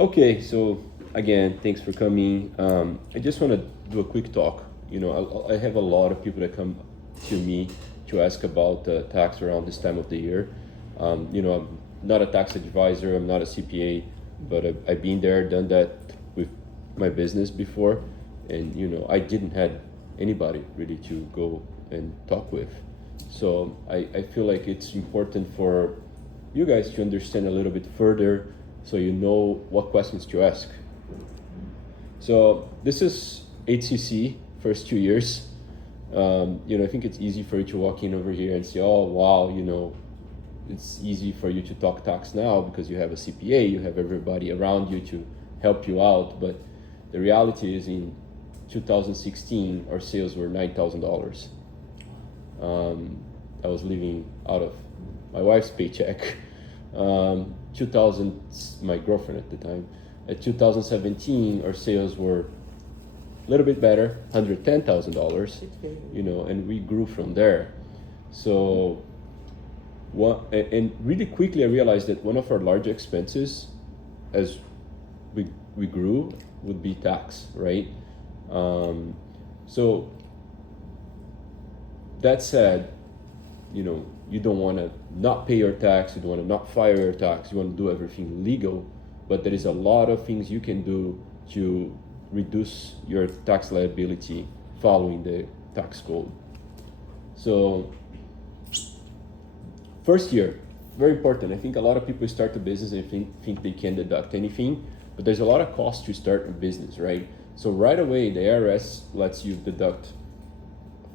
Okay, so again, thanks for coming. I just want to do a quick talk. I have a lot of people that come to me to ask about tax around this time of the year. I'm not a tax advisor, I'm not a CPA, but I've been there, done that with my business before, and I didn't had anybody really to go and talk with. So I feel like it's important for you guys to understand a little bit further so you know what questions to ask. So this is HCC, first 2 years. I think it's easy for you to walk in over here and say, oh, wow, it's easy for you to talk tax now because you have a CPA, you have everybody around you to help you out. But the reality is in 2016, our sales were $9,000. I was living out of my wife's paycheck. 2000, my girlfriend at the time. At 2017, our sales were a little bit better, $110,000. And we grew from there. So, and really quickly, I realized that one of our large expenses, as we grew, would be tax, right? So that said, you don't want to not pay your tax, you don't want to not file your tax, you want to do everything legal, but there is a lot of things you can do to reduce your tax liability following the tax code. So first year, very important. I think a lot of people start a business and think they can deduct anything, but there's a lot of cost to start a business, right? So right away, the IRS lets you deduct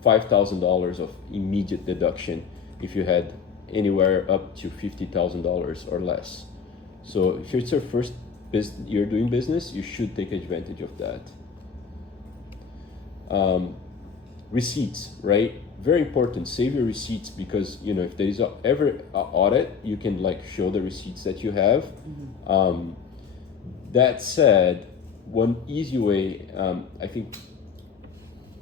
$5,000 of immediate deduction if you had anywhere up to $50,000 or less. So if it's your first year doing business, you should take advantage of that. Receipts, right? Very important. Save your receipts because if there is ever an audit, you can show the receipts that you have. Mm-hmm. That said, one easy way, I think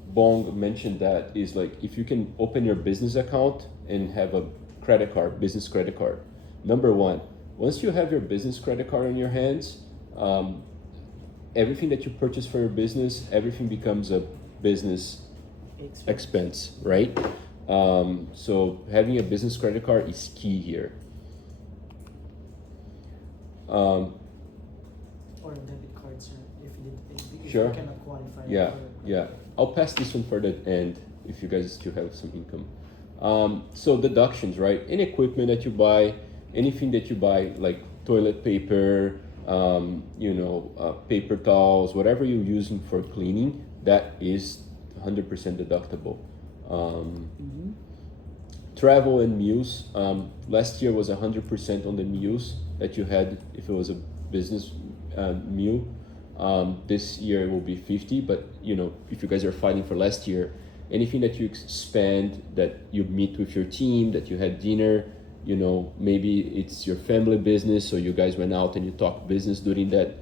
Bong mentioned that, is if you can open your business account and have a credit card, business credit card. Number one, once you have your business credit card in your hands, everything that you purchase for your business, everything becomes a business expense, right? So having a business credit card is key here. Or debit cards, if you sure. You cannot qualify. Yeah. I'll pass this one for the end if you guys still have some income. So deductions, right? Any equipment that you buy, anything that you buy, like toilet paper, paper towels, whatever you're using for cleaning, that is 100% deductible. Travel and meals. Last year was 100% on the meals that you had if it was a business meal. This year it will be 50, but if you guys are fighting for last year, anything that you spend, that you meet with your team, that you had dinner, maybe it's your family business, so you guys went out and you talked business during that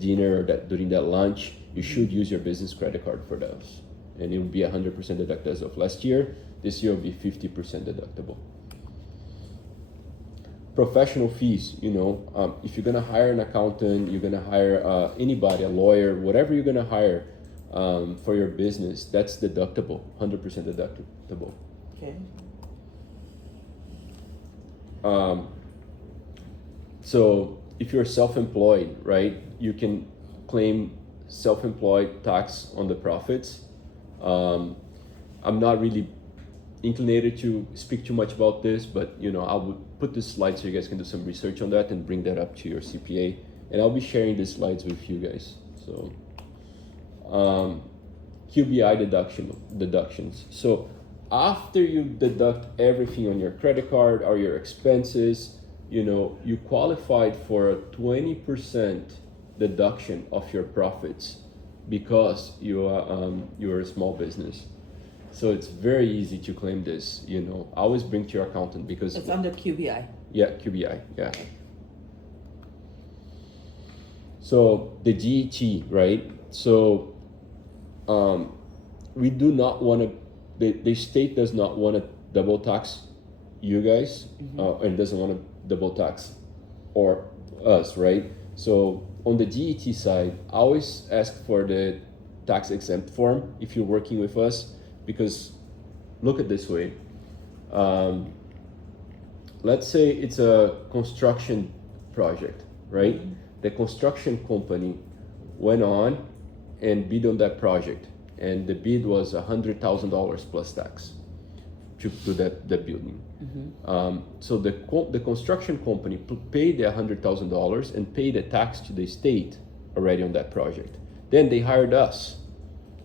dinner or during that lunch, you should use your business credit card for those. And it will be 100% deducted as of last year. This year will be 50% deductible. Professional fees, if you're gonna hire an accountant, you're gonna hire anybody, a lawyer, whatever you're gonna hire for your business, that's deductible, 100% deductible. Okay. So if you're self-employed, right, you can claim self-employed tax on the profits. I'm not really inclined to speak too much about this, but I would put this slide so you guys can do some research on that and bring that up to your CPA, and I'll be sharing these slides with you guys. So QBI deductions. So after you deduct everything on your credit card or your expenses, you qualified for a 20% deduction of your profits because you're a small business. So it's very easy to claim this. Always bring to your accountant because it's under QBI. Yeah, QBI. Yeah. So the GET, right? So we do not want to. The state does not want to double tax you guys, and doesn't want to double tax or us, right? So on the DET side, always ask for the tax exempt form if you're working with us, because look at this way. Um, let's say it's a construction project, right? The construction company went on and bid on that project, and the bid was $100,000 plus tax to that building. So the construction company paid the $100,000 and paid the tax to the state already on that project. Then they hired us.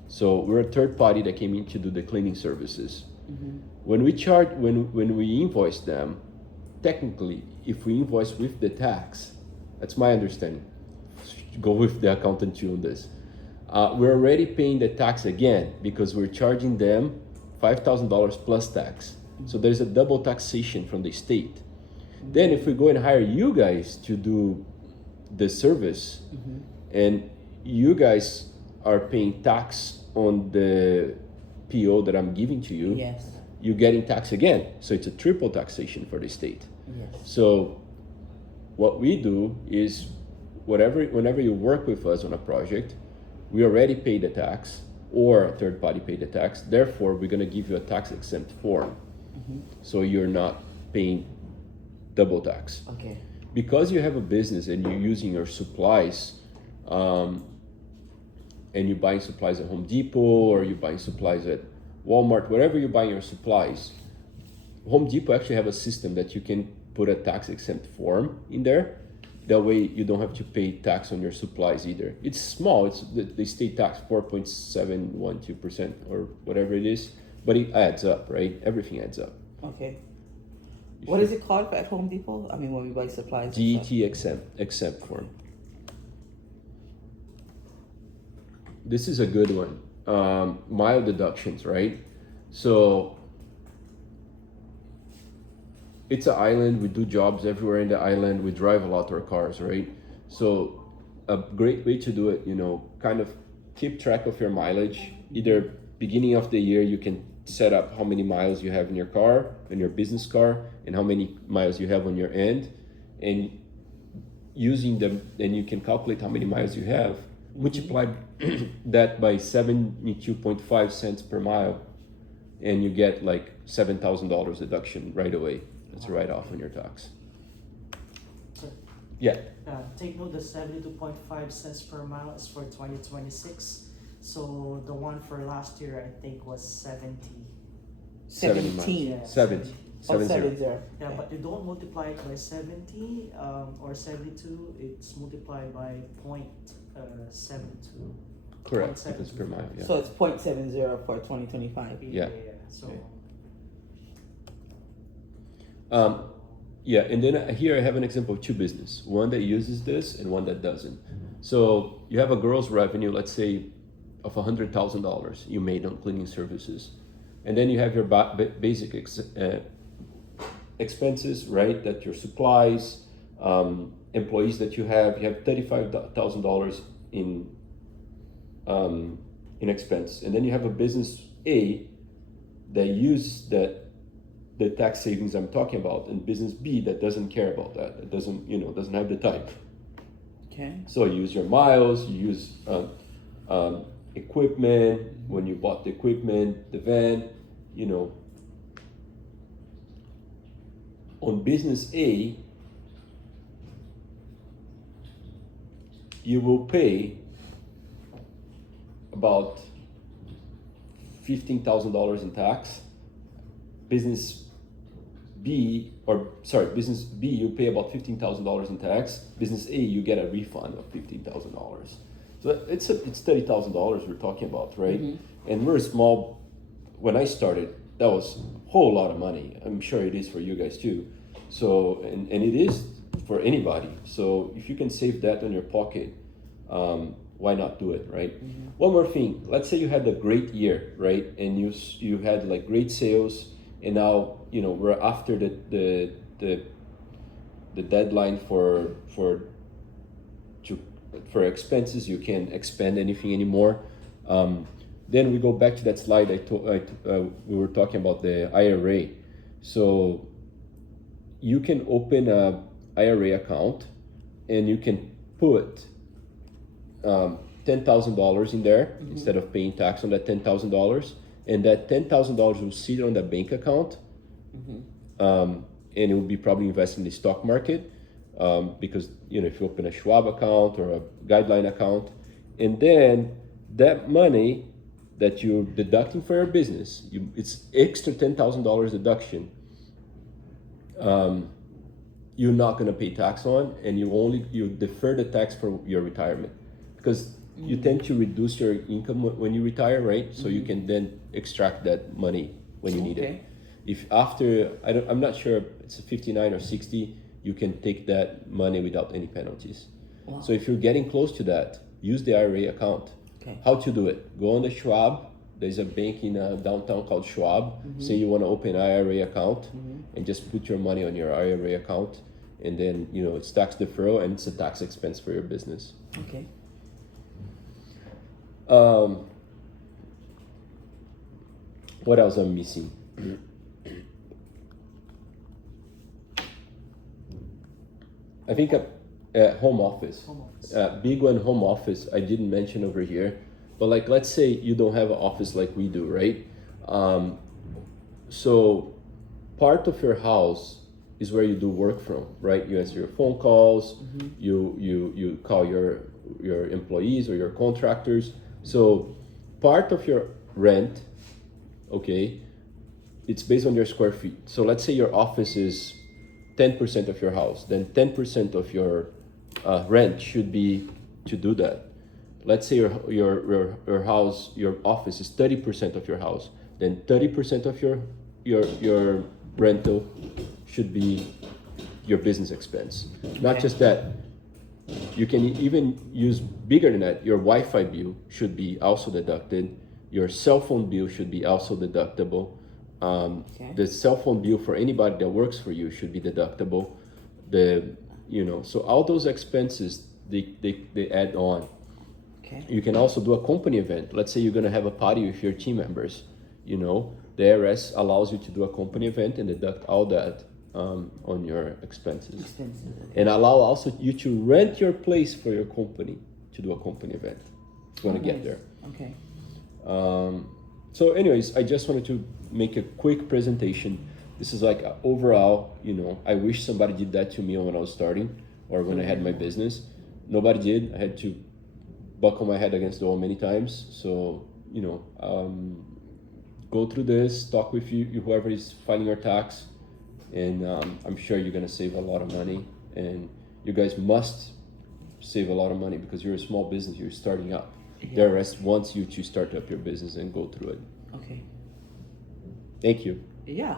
So we're a third party that came in to do the cleaning services. When we invoice them, technically, if we invoice with the tax, that's my understanding. Go with the accountant too on this. We're already paying the tax again because we're charging them $5,000 plus tax. So there's a double taxation from the state. Then if we go and hire you guys to do the service, and you guys are paying tax on the PO that I'm giving to you, Yes. you're getting tax again. So it's a triple taxation for the state. Yes. So what we do is whenever you work with us on a project, we already pay the tax or a third party pay the tax. Therefore, we're going to give you a tax exempt form. So you're not paying double tax. Okay. Because you have a business and you're using your supplies, and you're buying supplies at Home Depot or you're buying supplies at Walmart, wherever you're buying your supplies, Home Depot actually have a system that you can put a tax exempt form in there. That way you don't have to pay tax on your supplies either. It's small, it's the state tax 4.712% or whatever it is, but it adds up, right? Everything adds up. Okay. What is it called at Home Depot? I mean, when we buy supplies. and DET stuff. exempt form. This is a good one. Mile deductions, right? So it's an island. We do jobs everywhere in the island. We drive a lot of our cars, right? So a great way to do it, kind of keep track of your mileage. Either beginning of the year, you can set up how many miles you have in your car, in your business car, and how many miles you have on your end. And using them, then you can calculate how many miles you have, multiply that by 72.5 cents per mile, and you get like $7,000 deduction right away. That's a write-off on your tax. So, Yeah. take note, the 72.5 cents per mile is for 2026. So the one for last year, I think, was 70. 17. Yeah, 70. Oh, 70. 70. Yeah, but you don't multiply it by 70 or 72. It's multiplied by 0.72. Correct. Because per mile. Yeah. So it's 0.70 for 2025. Yeah. So Yeah, and then here I have an example of two business, one that uses this and one that doesn't. So you have a gross revenue, let's say, of $100,000 you made on cleaning services, and then you have your basic expenses, right? That your supplies, employees that you have $35,000 in expense, and then you have a business A that uses the tax savings I'm talking about, and business B that doesn't care about that. It doesn't have the time. Okay. So you use your miles, you use equipment, when you bought the equipment, the van, On business A, you will pay about $15,000 in tax. Business B, you pay about $15,000 in tax. Business A, you get a refund of $15,000. So it's $30,000 we're talking about, right? And we're small. When I started, that was a whole lot of money. I'm sure it is for you guys too. So, and it is for anybody. So if you can save that on your pocket, why not do it, right? One more thing. Let's say you had a great year, right? And you had like great sales, and now we're after the deadline for expenses. You can't expend anything anymore. Then we go back to that slide we were talking about the IRA. So you can open a IRA account, and you can put $10,000 in there instead of paying tax on that $10,000, and that $10,000 will sit on the bank account, and it will be probably invested in the stock market, because if you open a Schwab account or a Guideline account, and then that money that you're deducting for your business, it's extra $10,000 deduction. You're not going to pay tax on, and you defer the tax for your retirement, because you tend to reduce your income when you retire, right? So you can then extract that money when you need it. If after, I'm not sure, it's 59 or 60, you can take that money without any penalties. Wow. So if you're getting close to that, use the IRA account. Okay. How to do it? Go on the Schwab. There's a bank in downtown called Schwab. Say you want to open an IRA account, and just put your money on your IRA account, and then it's tax deferral and it's a tax expense for your business. Okay. What else I'm missing? I think home office. Big one, home office. I didn't mention over here, but let's say you don't have an office like we do, right? So part of your house is where you do work from, right? You answer your phone calls, you call your employees or your contractors. So part of your rent, okay, it's based on your square feet. So let's say your office is 10% of your house, then 10% of your rent should be to do that. Let's say your house, your office is 30% of your house, then 30% of your rental should be your business expense. Not just that, you can even use bigger than that. Your Wi-Fi bill should be also deducted. Your cell phone bill should be also deductible. The cell phone bill for anybody that works for you should be deductible. So all those expenses, they add on. Okay. You can also do a company event. Let's say you're going to have a party with your team members. The IRS allows you to do a company event and deduct all that on your expenses. And allow also you to rent your place for your company to do a company event. If you want to get there. Okay. So anyways, I just wanted to make a quick presentation. This is overall, I wish somebody did that to me when I was starting or when I had my business. Nobody did. I had to buckle my head against the wall many times. So, go through this, talk with whoever is filing your tax, and I'm sure you're going to save a lot of money. And you guys must save a lot of money because you're a small business, you're starting up. The IRS wants you to start up your business and go through it. Okay. Thank you. Yeah.